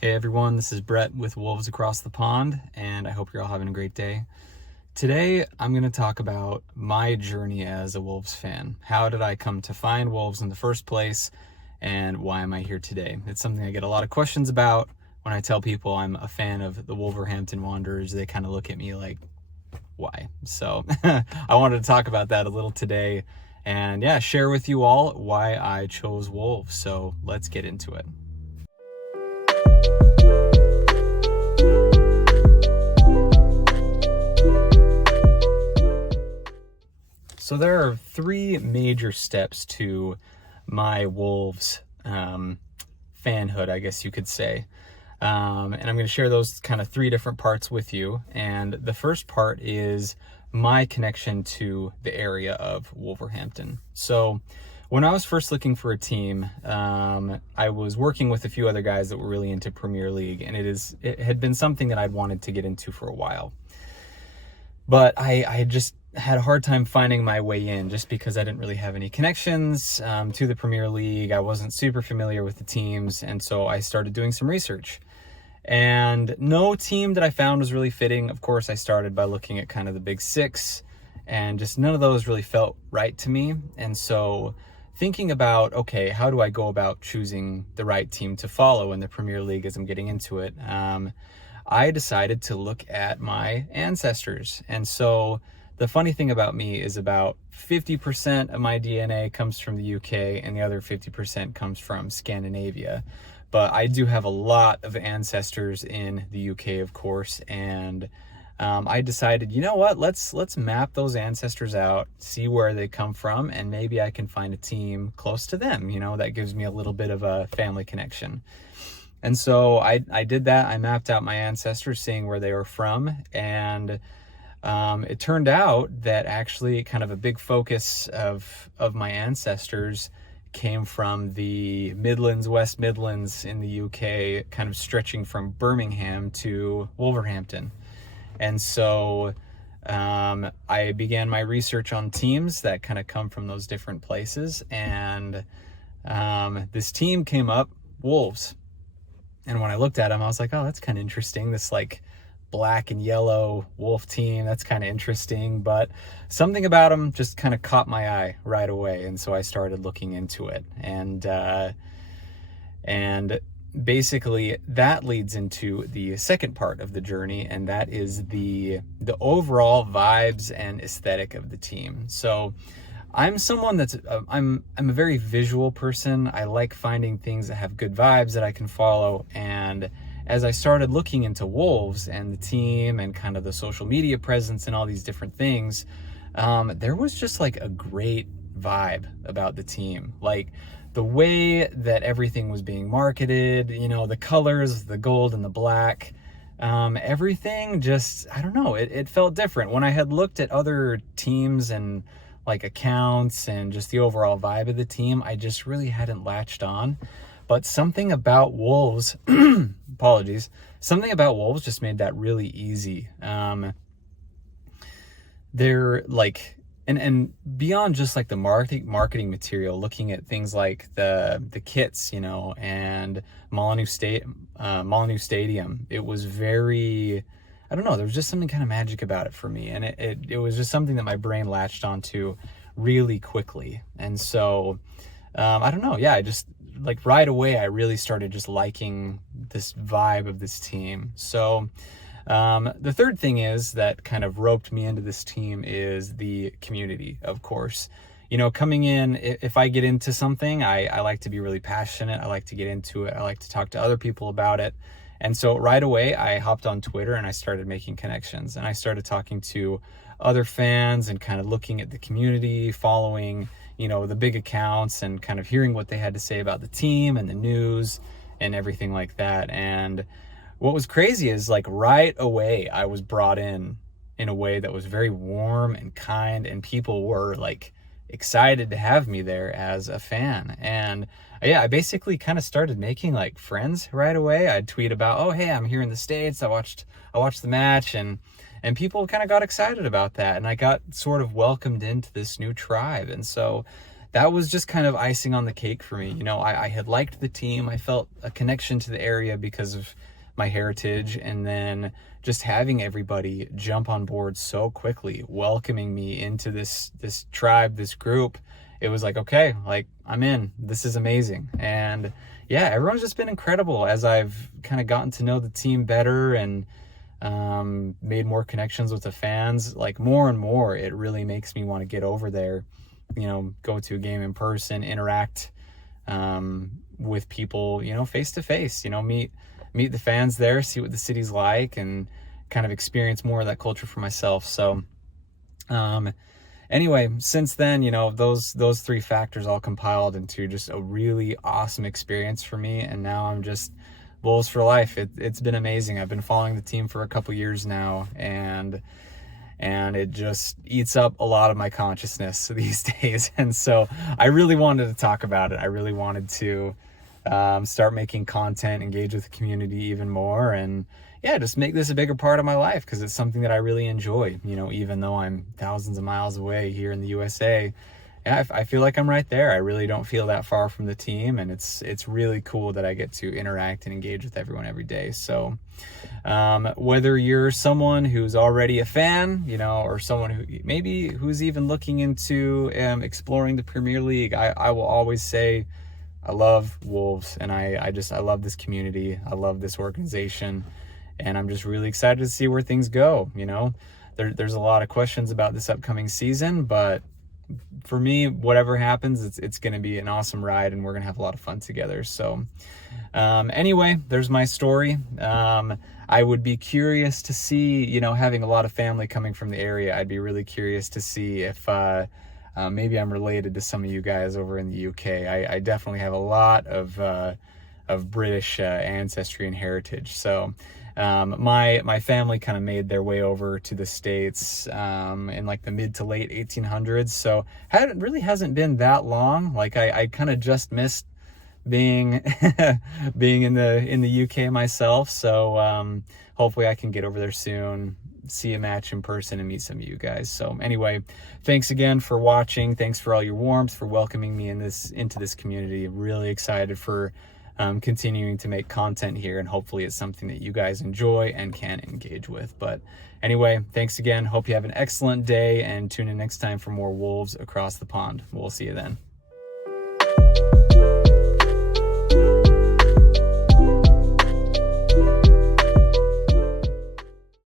Hey everyone, this is Brett with Wolves Across the Pond, and I hope you're all having a great day. Today, I'm going to talk about my journey as a Wolves fan. How did I come to find Wolves in the first place, and why am I here today? It's something I get a lot of questions about. When I tell people I'm a fan of the Wolverhampton Wanderers, they kind of look at me like, why? So I wanted to talk about that a little today, and share with you all why I chose Wolves. So let's get into it. So there are three major steps to my Wolves fanhood, I guess you could say. And I'm going to share those kind of three different parts with you. And the first part is my connection to the area of Wolverhampton. So when I was first looking for a team, I was working with a few other guys that were really into Premier League, and it had been something that I'd wanted to get into for a while. But I just had a hard time finding my way in just because I didn't really have any connections to the Premier League. I wasn't super familiar with the teams, and so I started doing some research. And no team that I found was really fitting. Of course, I started by looking at kind of the big six, and just none of those really felt right to me. And so thinking about, okay, how do I go about choosing the right team to follow in the Premier League as I'm getting into it? I decided to look at my ancestors. And so the funny thing about me is about 50% of my DNA comes from the UK and the other 50% comes from Scandinavia. But I do have a lot of ancestors in the UK, of course, and I decided, you know what, let's map those ancestors out, see where they come from, and maybe I can find a team close to them. You know, that gives me a little bit of a family connection. And so I did that. I mapped out my ancestors, seeing where they were from, and it turned out that actually kind of a big focus of my ancestors came from the Midlands, West Midlands in the UK, kind of stretching from Birmingham to Wolverhampton. And so I began my research on teams that kind of come from those different places, and this team came up, Wolves. And when I looked at them, I was like, oh, that's kind of interesting. This like black and yellow wolf team, that's kind of interesting. But something about them just kind of caught my eye right away. And so I started looking into it. And basically that leads into the second part of the journey, and that is the overall vibes and aesthetic of the team. So I'm someone that's I'm a very visual person. I like finding things that have good vibes that I can follow. And as I started looking into Wolves and the team and kind of the social media presence and all these different things, there was just like a great vibe about the team. Like the way that everything was being marketed, you know, the colors, the gold and the black, everything just, I don't know, it felt different. When I had looked at other teams and like accounts and just the overall vibe of the team, I just really hadn't latched on. But something about Wolves, something about Wolves just made that really easy. They're like, and beyond just like the marketing material, looking at things like the kits, you know, and Molyneux Stadium, it was very, I don't know, there was just something kind of magic about it for me. And it was just something that my brain latched onto really quickly. And so, I don't know. Yeah, I just like right away, I really started just liking this vibe of this team. So, the third thing is that kind of roped me into this team is the community, of course. You know, coming in, if I get into something, I like to be really passionate. I like to get into it. I like to talk to other people about it. And so right away, I hopped on Twitter and I started making connections, and I started talking to other fans and kind of looking at the community, following, you know, the big accounts and kind of hearing what they had to say about the team and the news and everything like that. And what was crazy is like right away, I was brought in a way that was very warm and kind, and people were like excited to have me there as a fan. And yeah, I basically kind of started making like friends right away. I'd tweet about, oh, hey, I'm here in the States. I watched the match, and people kind of got excited about that. And I got sort of welcomed into this new tribe. And so that was just kind of icing on the cake for me. You know, I had liked the team. I felt a connection to the area because of my heritage, and then just having everybody jump on board so quickly, welcoming me into this tribe, this group. It was like, okay, like, I'm in. This is amazing. And yeah, everyone's just been incredible as I've kind of gotten to know the team better and made more connections with the fans. Like, more and more, it really makes me want to get over there, you know, go to a game in person, interact with people, you know, face to face, you know, meet the fans there, see what the city's like, and kind of experience more of that culture for myself. So anyway, since then, you know, those three factors all compiled into just a really awesome experience for me, and now I'm just Wolves for life. It's been amazing. I've been following the team for a couple years now, and it just eats up a lot of my consciousness these days. And so I really wanted to talk about it. I really wanted to start making content, engage with the community even more, and yeah, just make this a bigger part of my life, because it's something that I really enjoy. You know, even though I'm thousands of miles away here in the USA, yeah, I feel like I'm right there. I really don't feel that far from the team, and it's really cool that I get to interact and engage with everyone every day. So whether you're someone who's already a fan, you know, or someone who's even looking into exploring the Premier League, I will always say I love Wolves, and I love this community. I love this organization, and I'm just really excited to see where things go. You know, there's a lot of questions about this upcoming season, but for me, whatever happens, it's going to be an awesome ride, and we're going to have a lot of fun together. So anyway, there's my story. I would be curious to see, you know, having a lot of family coming from the area, I'd be really curious to see if maybe I'm related to some of you guys over in the UK. I definitely have a lot of British ancestry and heritage. So my family kind of made their way over to the States in like the mid to late 1800s. So really hasn't been that long. Like I kind of just missed being being in the UK myself. So hopefully I can get over there soon, see a match in person, and meet some of you guys. So anyway, thanks again for watching. Thanks for all your warmth, for welcoming me into this community. Really excited for continuing to make content here, and hopefully it's something that you guys enjoy and can engage with. But anyway, thanks again. Hope you have an excellent day, and tune in next time for more Wolves across the pond. We'll see you then.